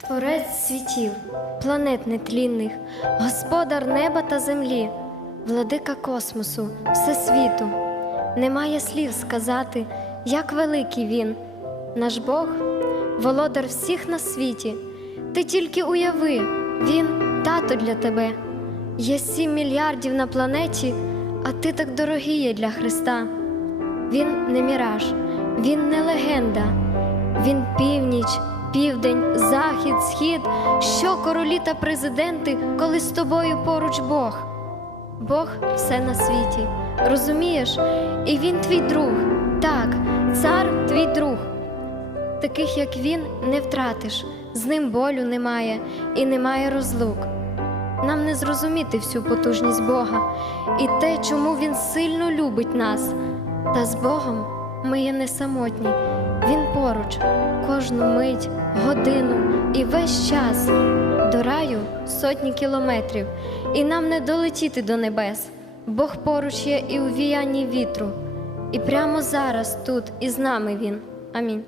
Творець світів, планет нетлінних, господар неба та землі, владика космосу, всесвіту. Немає слів сказати, як великий він, наш Бог, володар всіх на світі. Ти тільки уяви, він тато для тебе. Є сім мільярдів на планеті, а ти так дорогий для Христа. Він не міраж, він не легенда, він північ, південь, захід, схід, що королі та президенти, коли з тобою поруч Бог. Бог все на світі, розумієш? І він твій друг, так, цар твій друг. Таких, як він, не втратиш, з ним болю немає і немає розлук. Нам не зрозуміти всю потужність Бога і те, чому Він сильно любить нас. Та з Богом ми є не самотні. Він поруч кожну мить, годину і весь час. До раю сотні кілометрів, і нам не долетіти до небес. Бог поруч є і у віянні вітру. І прямо зараз тут із нами Він. Амінь.